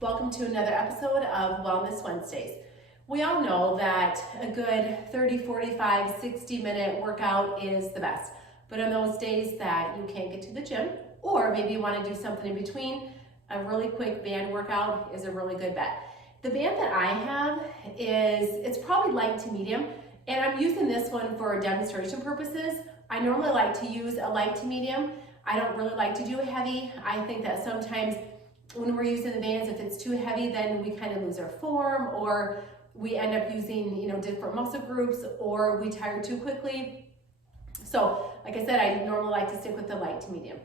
Welcome to another episode of Wellness Wednesdays. We all know that a good 30, 45, 60-minute workout is the best. But on those days that you can't get to the gym, or maybe you want to do something in between, a really quick band workout is a really good bet. The band that I have it's probably light to medium, and I'm using this one for demonstration purposes. I normally like to use a light to medium. I don't really like to do a heavy. I think that sometimes when we're using the bands, if it's too heavy, then we kind of lose our form, or we end up using, different muscle groups, or we tire too quickly. So, like I said, I normally like to stick with the light to medium.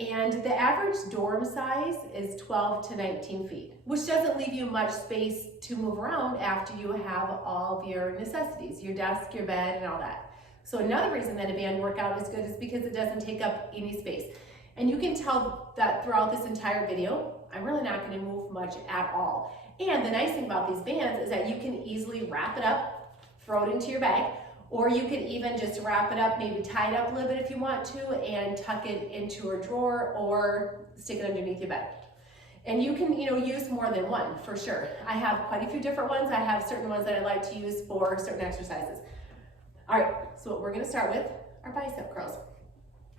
And the average dorm size is 12 to 19 feet, which doesn't leave you much space to move around after you have all of your necessities, your desk, your bed, and all that. So another reason that a band workout is good is because it doesn't take up any space. And you can tell that throughout this entire video, I'm really not going to move much at all. And the nice thing about these bands is that you can easily wrap it up, throw it into your bag, or you could even just wrap it up, maybe tie it up a little bit if you want to, and tuck it into a drawer or stick it underneath your bed. And you can, use more than one for sure. I have quite a few different ones. I have certain ones that I like to use for certain exercises. All right, so what we're going to start with are bicep curls.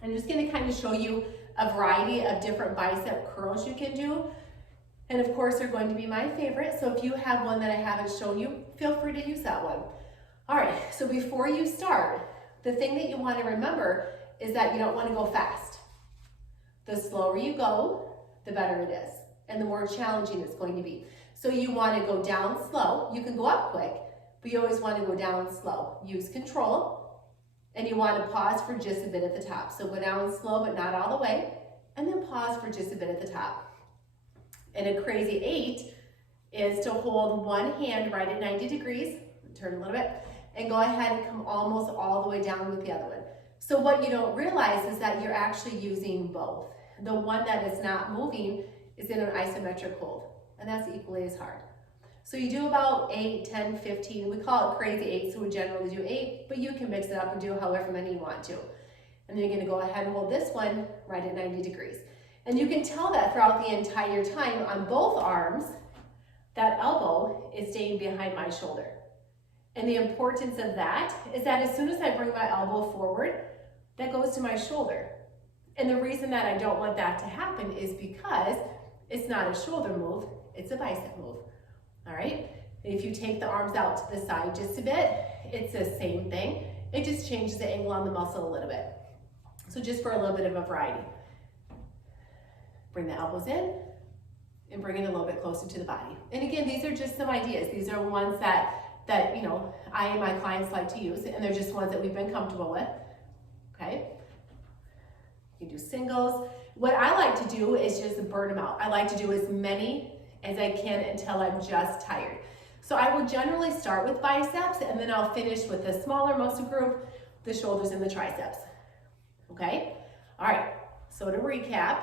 I'm just going to kind of show you a variety of different bicep curls you can do. And of course, they're going to be my favorite. So if you have one that I haven't shown you, feel free to use that one. All right, so before you start, the thing that you want to remember is that you don't want to go fast. The slower you go, the better it is, and the more challenging it's going to be. So you want to go down slow. You can go up quick, but you always want to go down slow. Use control, and you want to pause for just a bit at the top. So go down slow, but not all the way, and then pause for just a bit at the top. And a crazy 8 is to hold one hand right at 90 degrees, turn a little bit, and go ahead and come almost all the way down with the other one. So what you don't realize is that you're actually using both. The one that is not moving is in an isometric hold, and that's equally as hard. So you do about 8, 10, 15. We call it crazy 8, so we generally do 8, but you can mix it up and do however many you want to. And then you're gonna go ahead and hold this one right at 90 degrees. And you can tell that throughout the entire time on both arms, that elbow is staying behind my shoulder. And the importance of that is that as soon as I bring my elbow forward, that goes to my shoulder. And the reason that I don't want that to happen is because it's not a shoulder move, it's a bicep move. All right? And if you take the arms out to the side just a bit, it's the same thing. It just changes the angle on the muscle a little bit. So just for a little bit of a variety. Bring the elbows in and bring it a little bit closer to the body. And again, these are just some ideas. These are ones that I and my clients like to use, and they're just ones that we've been comfortable with. Okay? You can do singles. What I like to do is just burn them out. I like to do as many as I can until I'm just tired. So I will generally start with biceps, and then I'll finish with the smaller muscle group, the shoulders and the triceps. Okay? All right, so to recap,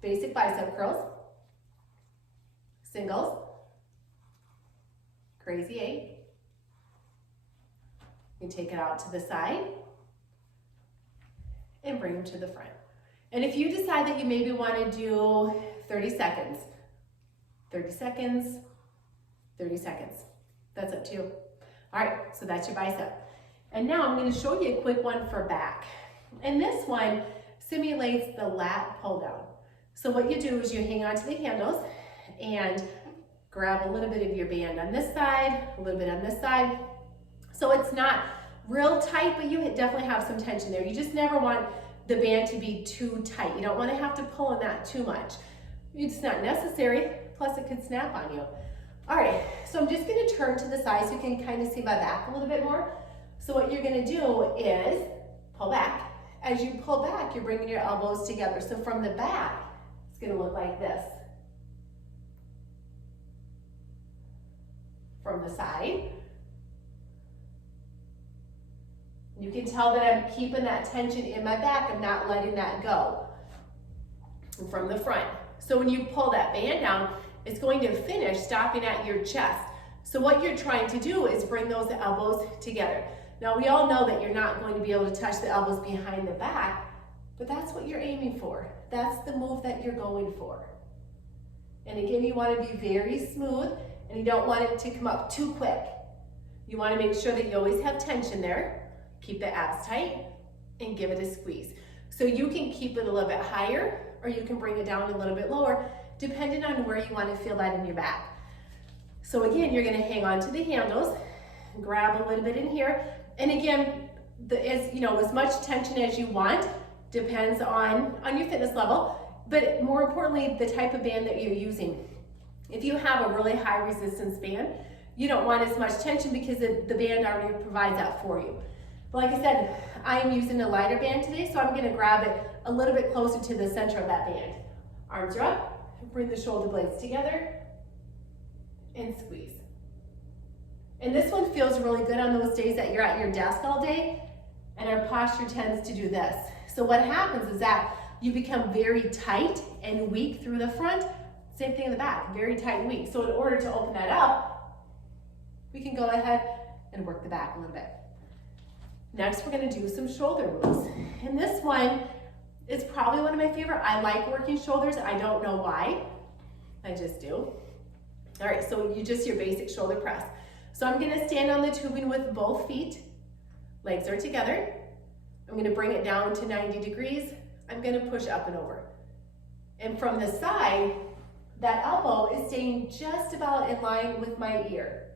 basic bicep curls, singles, crazy 8. You can take it out to the side and bring them to the front. And if you decide that you maybe want to do 30 seconds, 30 seconds, 30 seconds. That's up to you. All right, so that's your bicep. And now I'm going to show you a quick one for back. And this one simulates the lat pull down. So what you do is you hang on to the handles and grab a little bit of your band on this side, a little bit on this side. So it's not real tight, but you definitely have some tension there. You just never want the band to be too tight. You don't want to have to pull on that too much. It's not necessary, plus it could snap on you. All right, so I'm just going to turn to the side so you can kind of see my back a little bit more. So what you're going to do is pull back. As you pull back, you're bringing your elbows together. So from the back, it's going to look like this. From the side, you can tell that I'm keeping that tension in my back. I'm not letting that go. And from the front. So when you pull that band down, it's going to finish stopping at your chest. So what you're trying to do is bring those elbows together. Now we all know that you're not going to be able to touch the elbows behind the back, but that's what you're aiming for. That's the move that you're going for. And again, you want to be very smooth, and you don't want it to come up too quick. You want to make sure that you always have tension there. Keep the abs tight and give it a squeeze. So you can keep it a little bit higher, or you can bring it down a little bit lower, depending on where you want to feel that in your back. So again, you're going to hang on to the handles, grab a little bit in here, and again, as much tension as you want, depends on your fitness level, but more importantly, the type of band that you're using. If you have a really high resistance band, you don't want as much tension because the band already provides that for you. But like I said, I'm using a lighter band today, so I'm gonna grab it a little bit closer to the center of that band. Arms are up, bring the shoulder blades together, and squeeze. And this one feels really good on those days that you're at your desk all day, and our posture tends to do this. So what happens is that you become very tight and weak through the front, same thing in the back, very tight and weak. So in order to open that up, we can go ahead and work the back a little bit. Next, we're gonna do some shoulder moves. And this one is probably one of my favorite. I like working shoulders. I don't know why, I just do. All right, so your basic shoulder press. So I'm gonna stand on the tubing with both feet. Legs are together. I'm gonna bring it down to 90 degrees. I'm gonna push up and over. And from the side, that elbow is staying just about in line with my ear.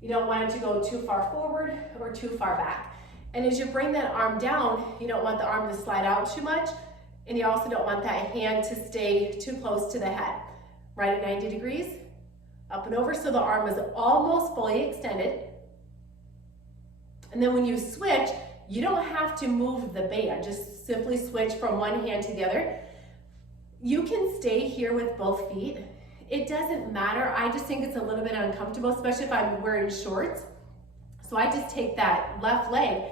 You don't want it to go too far forward or too far back. And as you bring that arm down, you don't want the arm to slide out too much, and you also don't want that hand to stay too close to the head. Right at 90 degrees, up and over, so the arm is almost fully extended. And then when you switch, you don't have to move the band, just simply switch from one hand to the other. You can stay here with both feet. It doesn't matter. I just think it's a little bit uncomfortable, especially if I'm wearing shorts. So I just take that left leg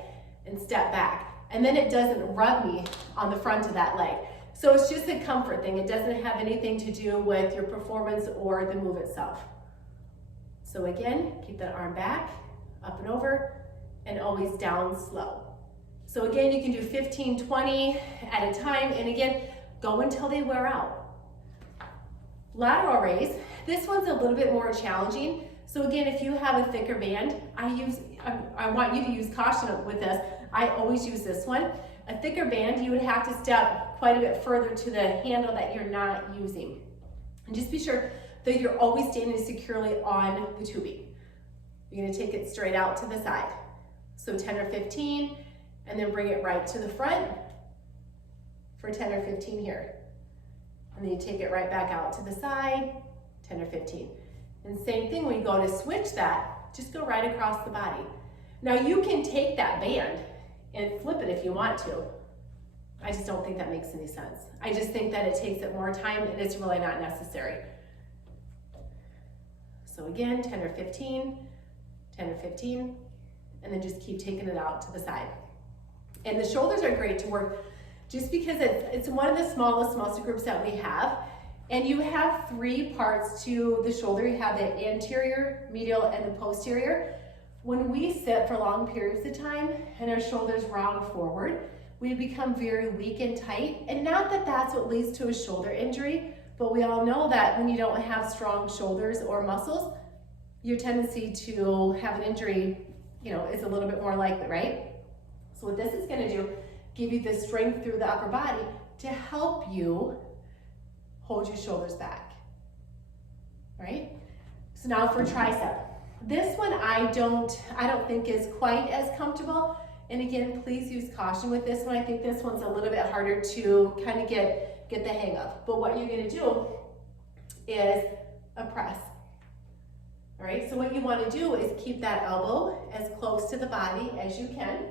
and step back. And then it doesn't rub me on the front of that leg. So it's just a comfort thing. It doesn't have anything to do with your performance or the move itself. So again, keep that arm back, up and over, and always down slow. So again, you can do 15, 20 at a time. And again, go until they wear out. Lateral raise, this one's a little bit more challenging. So again, if you have a thicker band, I want you to use caution with this. I always use this one. A thicker band, you would have to step quite a bit further to the handle that you're not using. And just be sure that you're always standing securely on the tubing. You're gonna take it straight out to the side. So 10 or 15, and then bring it right to the front for 10 or 15 here. And then you take it right back out to the side, 10 or 15. And same thing when you go to switch that, just go right across the body. Now you can take that band and flip it if you want to. I just don't think that makes any sense. I just think that it takes it more time and it's really not necessary. So again, 10 or 15, 10 or 15, and then just keep taking it out to the side. And the shoulders are great to work just because it's one of the smallest muscle groups that we have. And you have three parts to the shoulder. You have the anterior, medial, and the posterior. When we sit for long periods of time and our shoulders round forward, we become very weak and tight. And not that that's what leads to a shoulder injury, but we all know that when you don't have strong shoulders or muscles, your tendency to have an injury, is a little bit more likely, right? So what this is gonna do, give you the strength through the upper body to help you hold your shoulders back, right? So now for tricep. This one I don't think is quite as comfortable. And again, please use caution with this one. I think this one's a little bit harder to kind of get the hang of. But what you're gonna do is a press. All right, so what you wanna do is keep that elbow as close to the body as you can.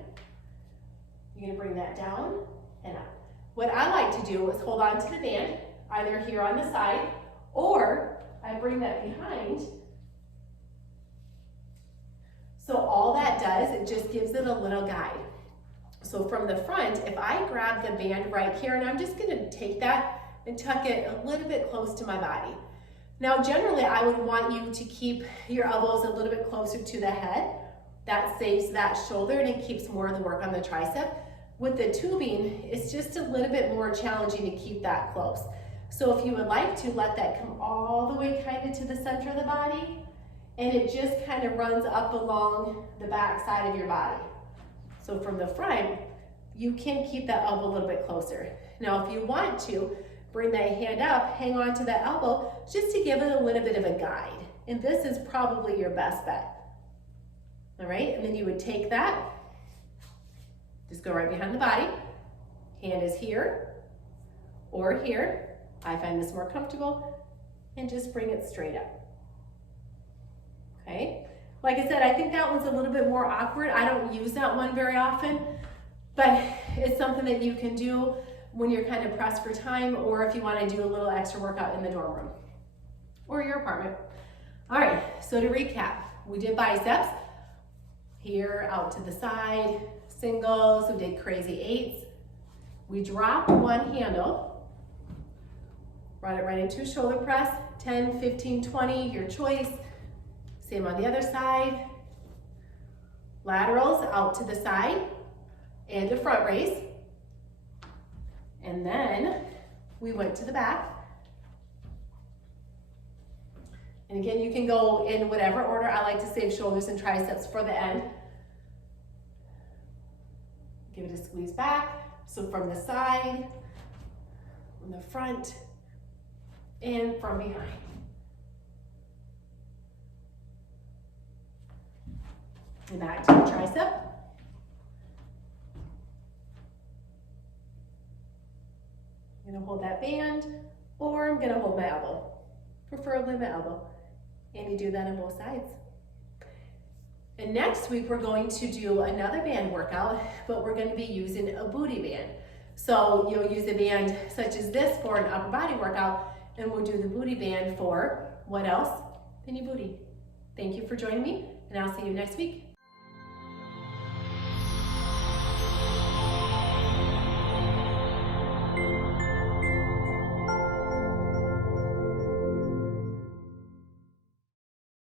You're gonna bring that down and up. What I like to do is hold on to the band, either here on the side, or I bring that behind. So all that does, it just gives it a little guide. So from the front, if I grab the band right here, and I'm just gonna take that and tuck it a little bit close to my body. Now, generally, I would want you to keep your elbows a little bit closer to the head. That saves that shoulder and it keeps more of the work on the tricep. With the tubing, it's just a little bit more challenging to keep that close. So if you would like to, let that come all the way kind of to the center of the body, and it just kind of runs up along the back side of your body. So from the front, you can keep that elbow a little bit closer. Now, if you want to, bring that hand up, hang on to that elbow, just to give it a little bit of a guide. And this is probably your best bet. All right, and then you would take that, just go right behind the body. Hand is here or here. I find this more comfortable, and just bring it straight up. Okay, like I said, I think that one's a little bit more awkward. I don't use that one very often, but it's something that you can do when you're kind of pressed for time, or if you want to do a little extra workout in the dorm room or your apartment. All right, so to recap, we did biceps, here out to the side, singles, we did crazy eights. We dropped one handle, brought it right into a shoulder press, 10, 15, 20, your choice. Same on the other side. Laterals out to the side and a front raise. And then we went to the back. And again, you can go in whatever order. I like to save shoulders and triceps for the end. Give it a squeeze back. So from the side, from the front, and from behind. And back to the tricep. I'm gonna hold that band, or I'm gonna hold my elbow, preferably my elbow. And you do that on both sides. And next week, we're going to do another band workout, but we're gonna be using a booty band. So you'll use a band such as this for an upper body workout, and we'll do the booty band for what else than your booty. Thank you for joining me, and I'll see you next week.